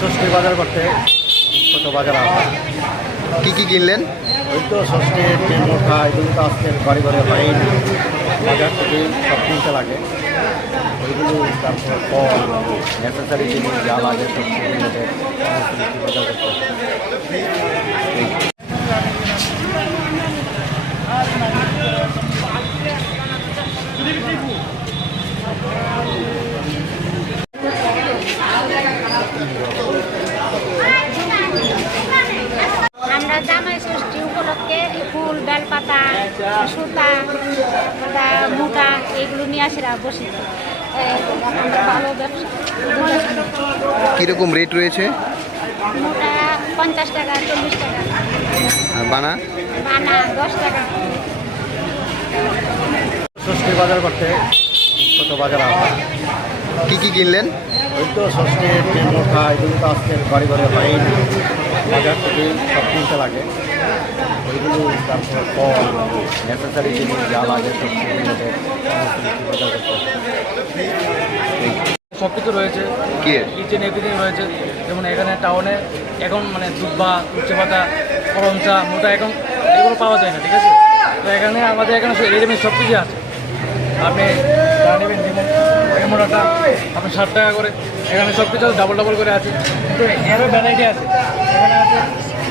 ষষ্ঠী বাজার করতে ছোট বাজার আসা কি কি কিনলেন? ওই তো ষষ্ঠীর যে মোটা এগুলো তো আজকে ঘরে ঘরে হয়নি। বাজার থেকে সব কিনতে লাগে ওইগুলো তারপর ফল নেসেসারি জিনিস যা লাগে সব রিলেটেড বাজার করতে হয়। আমরা জামাই ষষ্ঠী উপলক্ষে ফুল বেলপাতা সুতা মোটা এগুলো নিয়ে আসিরা বসি এই, আমরা ভালো ব্যবসা কীরকম রেট রয়েছে? মোটা পঞ্চাশ টাকা চল্লিশ টাকা। বানা? বানা দশ টাকা। ষষ্ঠী বাজার করতে ছোট বাজার আসা কি কি কিনলেন? ওই তো ষষ্ঠীর যে মোটা এগুলো তো আজকে ঘরে ঘরে হয়নি বাজার থেকে সব কিনতে লাগে। ওইগুলো তারপর ফল নেসেসারি জিনিস যা লাগে সব কিছু রয়েছে? কিচেন এভরিথিং রয়েছে যেমন এখানে টাউনে এখন মানে দুব্বা উচ্চে পাতা করমচা মোটা এখন এগুলো পাওয়া যায় না ঠিক আছে? তো এখানে আমাদের এখানে রেডিমেড সব কিছু আছে। আপনি নেবেন যেমন মোটাটা আপনি ষাট টাকা করে। এখানে সব কিছু ডাবল ডাবল করে আছে। কিন্তু এরও ভ্যারাইটি আছে। এখানে আছে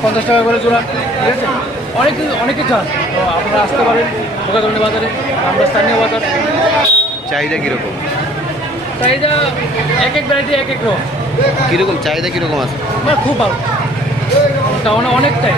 পঞ্চাশ টাকা করে জোড়া ঠিক আছে? অনেক কিছু অনেক কিছু আছে। তো আপনারা আসতে পারেন বোকাদন্ডি বাজারে আমরা স্থানীয় বাজার। চাহিদা কীরকম? চাহিদা এক এক ভ্যারাইটি এক এক রকম। কীরকম চাহিদা কীরকম আছে? খুব ভালো। টাউনে অনেকটাই।